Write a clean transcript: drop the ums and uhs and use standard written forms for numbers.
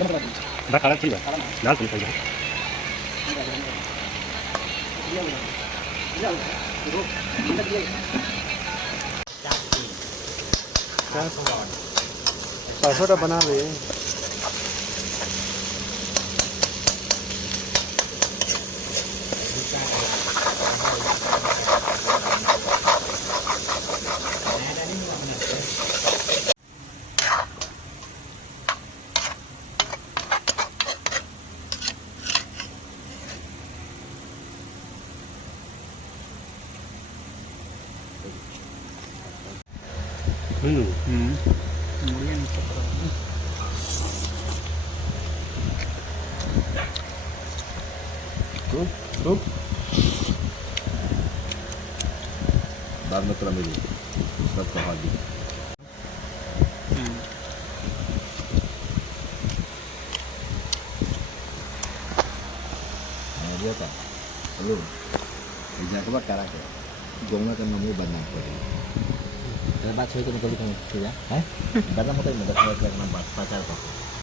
खाना चाहिए दाल तो चाहिए सरसों बना रहे हैं बाद में तेरा मिली सब कहा दी dia tak belum jangan keluar cara ke gongnya kan mau banyak tadi terbat saya kan kalau kamu ya badan mau tadi mau dapat pacar kok